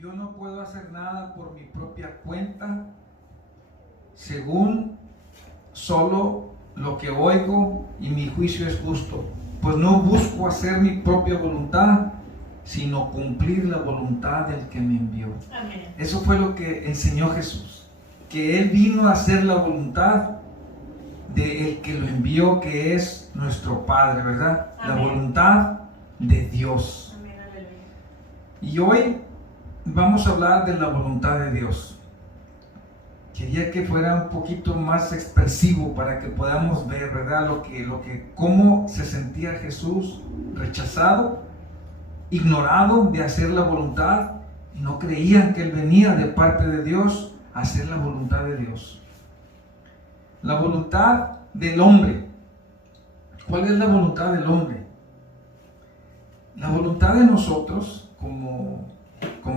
yo no puedo hacer nada por mi propia cuenta, según solo lo que oigo y mi juicio es justo, pues no busco hacer mi propia voluntad, sino cumplir la voluntad del que me envió. Amén. Eso fue lo que enseñó Jesús, que Él vino a hacer la voluntad del que lo envió, que es nuestro Padre, ¿verdad? Amén. La voluntad de Dios. Amén, aleluya. Y hoy vamos a hablar de la voluntad de Dios. Quería que fuera un poquito más expresivo para que podamos ver, ¿verdad? Cómo se sentía Jesús rechazado, ignorado de hacer la voluntad, y no creían que Él venía de parte de Dios a hacer la voluntad de Dios. La voluntad del hombre. ¿Cuál es la voluntad del hombre? La voluntad de nosotros como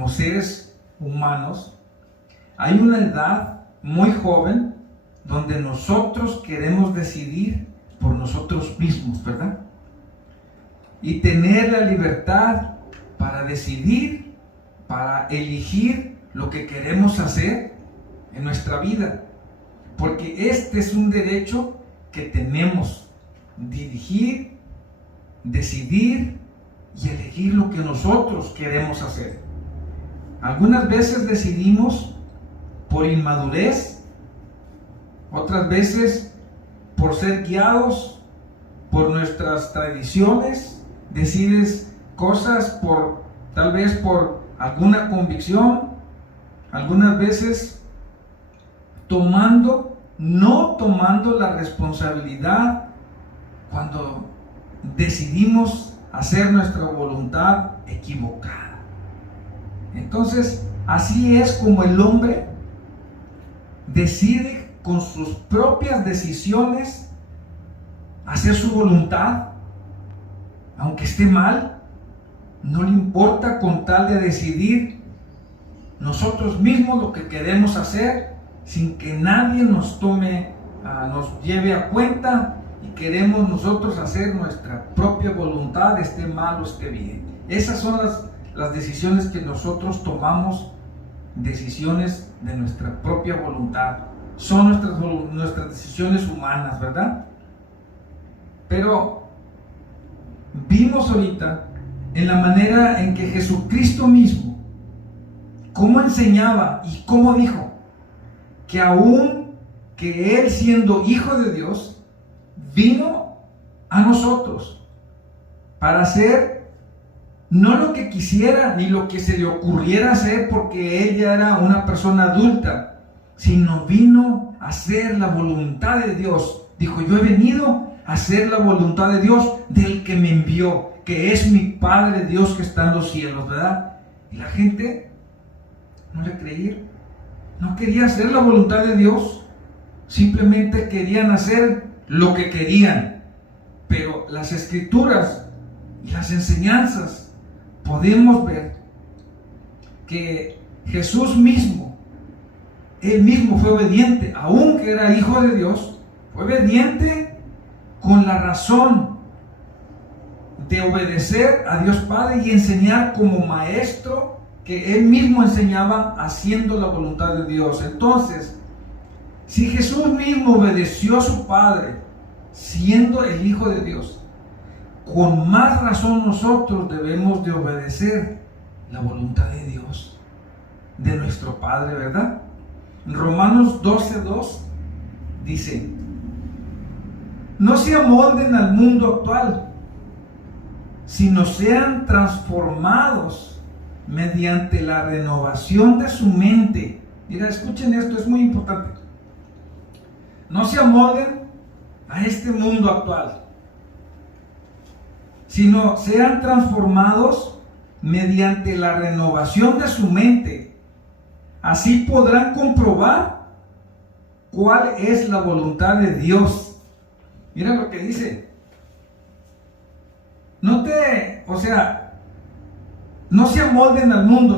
seres humanos, hay una edad muy joven donde nosotros queremos decidir por nosotros mismos, ¿verdad? Y tener la libertad para decidir, para elegir lo que queremos hacer en nuestra vida, porque este es un derecho que tenemos: dirigir, decidir y elegir lo que nosotros queremos hacer. Algunas veces decidimos por inmadurez, otras veces por ser guiados por nuestras tradiciones, decides cosas tal vez por alguna convicción, algunas veces no tomando la responsabilidad cuando decidimos hacer nuestra voluntad equivocada. Entonces, así es como el hombre decide con sus propias decisiones hacer su voluntad, aunque esté mal, no le importa, con tal de decidir nosotros mismos lo que queremos hacer, sin que nadie nos lleve a cuenta, y queremos nosotros hacer nuestra propia voluntad, esté mal o esté bien. Esas son las decisiones que nosotros tomamos, decisiones de nuestra propia voluntad. Son nuestras decisiones humanas, ¿verdad? Pero vimos ahorita en la manera en que Jesucristo mismo, cómo enseñaba y cómo dijo que aún que Él, siendo Hijo de Dios, vino a nosotros para hacer no lo que quisiera ni lo que se le ocurriera hacer, porque Él ya era una persona adulta, sino vino a hacer la voluntad de Dios. Dijo: yo he venido a hacer la voluntad de Dios, del que me envió, que es mi Padre Dios que está en los cielos, ¿verdad? Y la gente no le creía, no quería hacer la voluntad de Dios, simplemente querían hacer lo que querían. Pero las Escrituras y las enseñanzas, podemos ver que Jesús mismo, Él mismo fue obediente, aunque era Hijo de Dios, fue obediente con la razón de obedecer a Dios Padre y enseñar como maestro, que Él mismo enseñaba haciendo la voluntad de Dios. Entonces, si Jesús mismo obedeció a su Padre, siendo el Hijo de Dios, con más razón nosotros debemos de obedecer la voluntad de Dios, de nuestro Padre, ¿verdad? En Romanos 12:2 dice: no se amolden al mundo actual, sino sean transformados mediante la renovación de su mente. Mira, escuchen esto, es muy importante. No se amolden a este mundo actual, sino sean transformados mediante la renovación de su mente. Así podrán comprobar cuál es la voluntad de Dios. Mira lo que dice. No se amolden al mundo,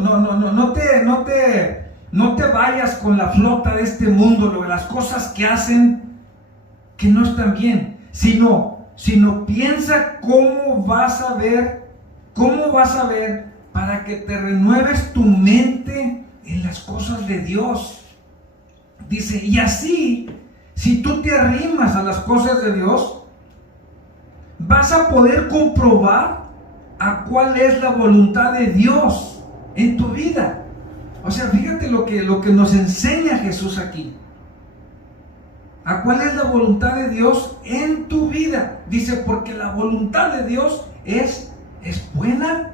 no te vayas con la flota de este mundo, las cosas que hacen que no están bien, sino piensa cómo vas a ver para que te renueves tu mente en las cosas de Dios. Dice, y así, si tú te arrimas a las cosas de Dios, vas a poder comprobar a cuál es la voluntad de Dios en tu vida. O sea, fíjate lo que nos enseña Jesús aquí. ¿A cuál es la voluntad de Dios en tu vida? Dice, porque la voluntad de Dios es buena,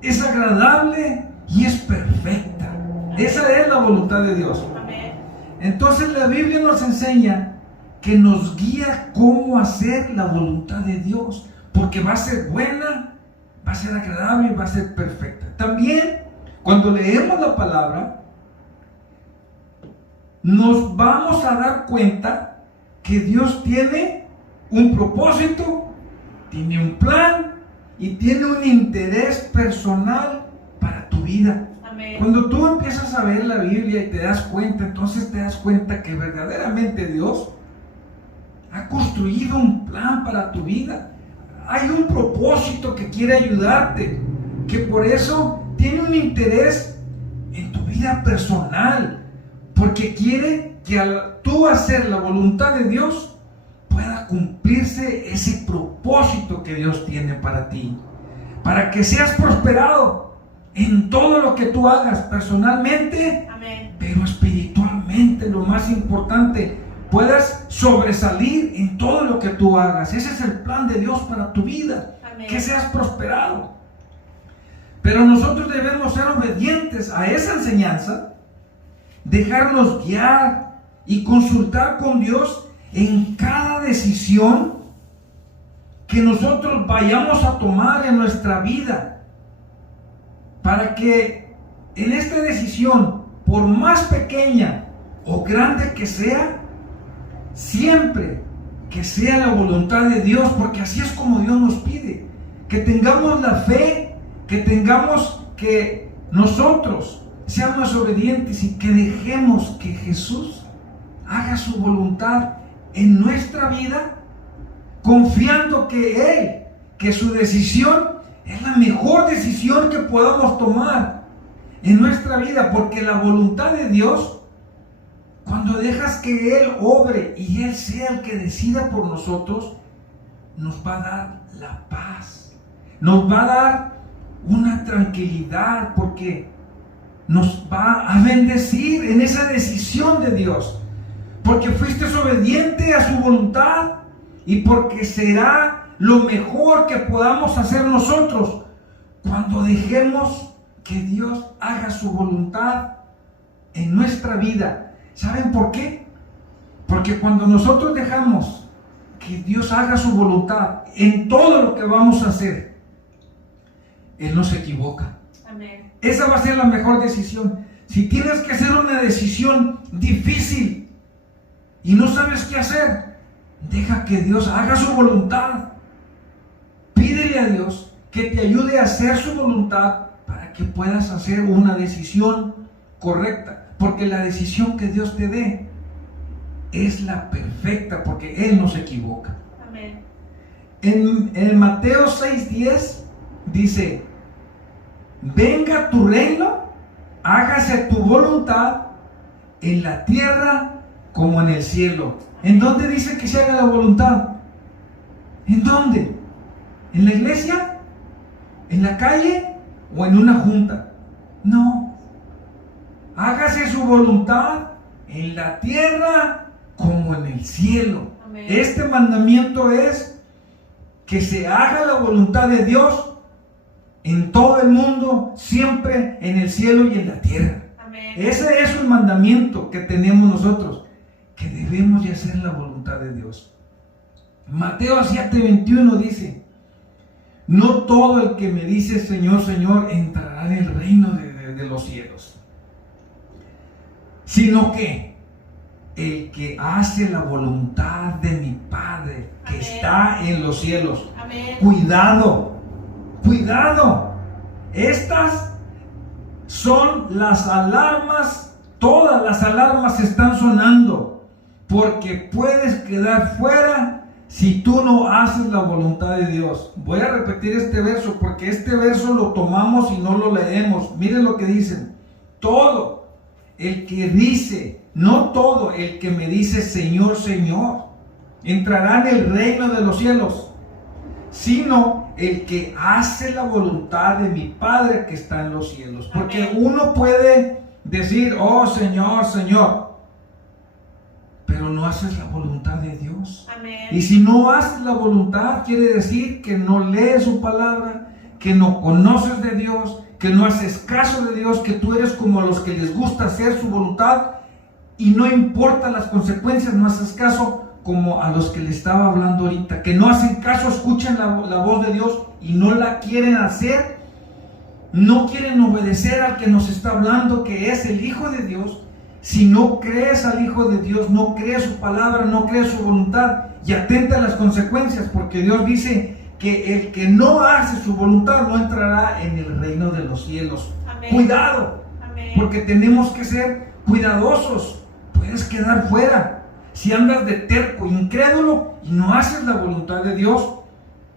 es agradable y es perfecta. Esa es la voluntad de Dios. Amén. Entonces la Biblia nos enseña que nos guía cómo hacer la voluntad de Dios, porque va a ser buena, va a ser agradable y va a ser perfecta. También, cuando leemos la palabra, nos vamos a dar cuenta que Dios tiene un propósito, tiene un plan y tiene un interés personal para tu vida. Amén. Cuando tú empiezas a ver la Biblia y te das cuenta, entonces te das cuenta que verdaderamente Dios ha construido un plan para tu vida. Hay un propósito que quiere ayudarte, que por eso tiene un interés en tu vida personal, porque quiere que al tú hacer la voluntad de Dios pueda cumplirse ese propósito que Dios tiene para ti, para que seas prosperado en todo lo que tú hagas personalmente. Amén. Pero espiritualmente, lo más importante, puedas sobresalir en todo lo que tú hagas. Ese es el plan de Dios para tu vida. Amén. Que seas prosperado. Pero nosotros debemos ser obedientes a esa enseñanza, dejarnos guiar y consultar con Dios en cada decisión que nosotros vayamos a tomar en nuestra vida, para que en esta decisión, por más pequeña o grande que sea, siempre que sea la voluntad de Dios, porque así es como Dios nos pide, que tengamos la fe, que nosotros seamos obedientes y que dejemos que Jesús haga su voluntad en nuestra vida, confiando que su decisión es la mejor decisión que podamos tomar en nuestra vida, porque la voluntad de Dios, cuando dejas que Él obre y Él sea el que decida por nosotros, nos va a dar la paz, nos va a dar una tranquilidad, porque nos va a bendecir en esa decisión de Dios, porque fuiste obediente a su voluntad y porque será lo mejor que podamos hacer nosotros cuando dejemos que Dios haga su voluntad en nuestra vida. ¿Saben por qué? Porque cuando nosotros dejamos que Dios haga su voluntad en todo lo que vamos a hacer, Él no se equivoca. Amén. Esa va a ser la mejor decisión. Si tienes que hacer una decisión difícil y no sabes qué hacer, deja que Dios haga su voluntad. Pídele a Dios que te ayude a hacer su voluntad para que puedas hacer una decisión correcta. Porque la decisión que Dios te dé es la perfecta, porque Él no se equivoca. Amén. En Mateo 6:10 dice: venga tu reino, hágase tu voluntad en la tierra como en el cielo. ¿En dónde dice que se haga la voluntad? ¿En dónde? ¿En la iglesia? ¿En la calle? ¿O en una junta? No. Hágase su voluntad en la tierra como en el cielo. Amén. Este mandamiento es que se haga la voluntad de Dios en todo el mundo, siempre en el cielo y en la tierra. Amén. Ese es el mandamiento que tenemos nosotros, que debemos de hacer la voluntad de Dios. Mateo 7:21 dice: no todo el que me dice Señor, Señor entrará en el reino de los cielos, sino que el que hace la voluntad de mi Padre que Amén. está en los cielos. Amén. Cuidado, cuidado. Estas son las alarmas, todas las alarmas están sonando, porque puedes quedar fuera si tú no haces la voluntad de Dios. Voy a repetir este verso porque este verso lo tomamos y no lo leemos. Miren lo que dicen. Todo el que dice, no todo el que me dice Señor, Señor, entrará en el reino de los cielos, sino el que hace la voluntad de mi Padre que está en los cielos. Porque uno puede decir, oh Señor, Señor, pero no haces la voluntad de Dios. Amén. Y si no haces la voluntad, quiere decir que no lees su palabra, que no conoces de Dios, que no haces caso de Dios, que tú eres como a los que les gusta hacer su voluntad y no importa las consecuencias, no haces caso, como a los que le estaba hablando ahorita, que no hacen caso, escuchan la voz de Dios y no la quieren hacer, no quieren obedecer al que nos está hablando, que es el Hijo de Dios. Si no crees al Hijo de Dios, no crees su palabra, no crees su voluntad y atenta a las consecuencias, porque Dios dice que el que no hace su voluntad no entrará en el reino de los cielos. Amén. Cuidado, Amén. porque tenemos que ser cuidadosos. Puedes quedar fuera. Si andas de terco, incrédulo y no haces la voluntad de Dios,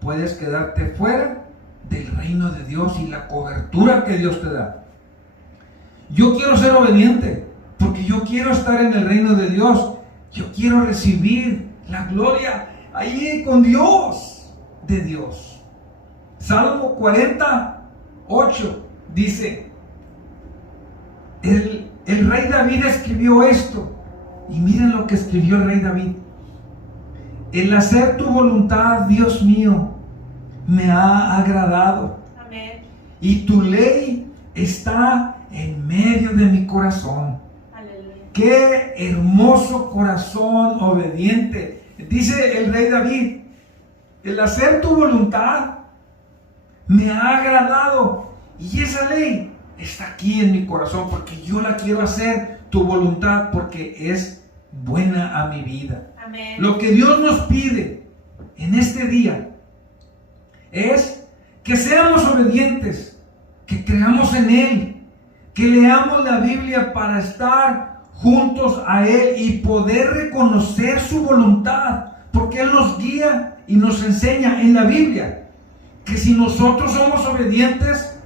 puedes quedarte fuera del reino de Dios y la cobertura que Dios te da. Yo quiero ser obediente porque yo quiero estar en el reino de Dios. Yo quiero recibir la gloria ahí con Dios, de Dios. Salmo 48 dice, el rey David escribió esto. Y miren lo que escribió el rey David. El hacer tu voluntad, Dios mío, me ha agradado. Amén. Y tu ley está en medio de mi corazón. Aleluya. Qué hermoso corazón obediente. Dice el rey David, el hacer tu voluntad me ha agradado. Y esa ley está aquí en mi corazón porque yo la quiero hacer, tu voluntad, porque es buena a mi vida. Amén. Lo que Dios nos pide en este día es que seamos obedientes, que creamos en Él, que leamos la Biblia para estar juntos a Él y poder reconocer su voluntad, porque Él nos guía y nos enseña en la Biblia que si nosotros somos obedientes,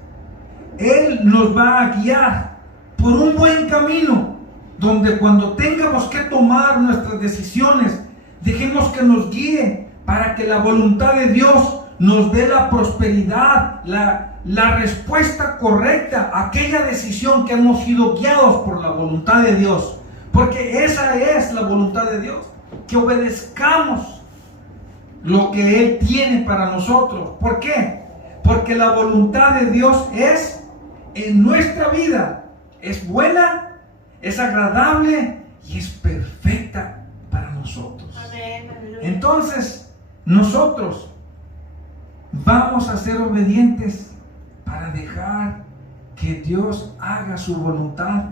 Él nos va a guiar por un buen camino, donde cuando tengamos que tomar nuestras decisiones, dejemos que nos guíe para que la voluntad de Dios nos dé la prosperidad, la respuesta correcta a aquella decisión que hemos sido guiados por la voluntad de Dios. Porque esa es la voluntad de Dios, que obedezcamos lo que Él tiene para nosotros. ¿Por qué? Porque la voluntad de Dios es en nuestra vida, es buena, es agradable y es perfecta para nosotros. Amén. Aleluya. Entonces, nosotros vamos a ser obedientes para dejar que Dios haga su voluntad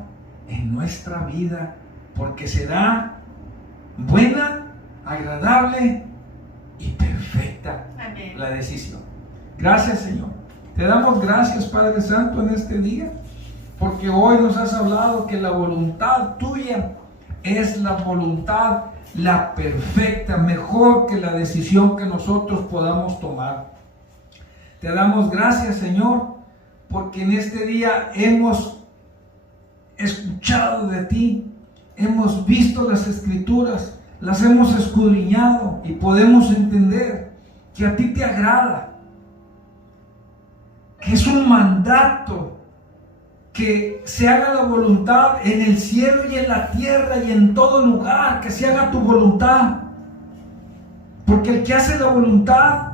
en nuestra vida, porque será buena, agradable y perfecta. Amén. La decisión. Gracias, Señor. Te damos gracias, Padre Santo, en este día, porque hoy nos has hablado que la voluntad tuya es la voluntad, la perfecta, mejor que la decisión que nosotros podamos tomar. Te damos gracias, Señor, porque en este día hemos escuchado de ti, hemos visto las Escrituras, las hemos escudriñado y podemos entender que a ti te agrada, que es un mandato que se haga la voluntad en el cielo y en la tierra y en todo lugar, que se haga tu voluntad, porque el que hace la voluntad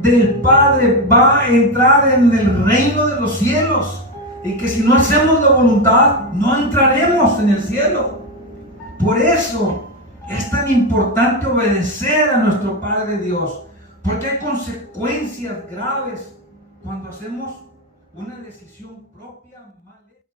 del Padre va a entrar en el reino de los cielos, y que si no hacemos la voluntad no entraremos en el cielo. Por eso es tan importante obedecer a nuestro Padre Dios, porque hay consecuencias graves cuando hacemos una decisión propia.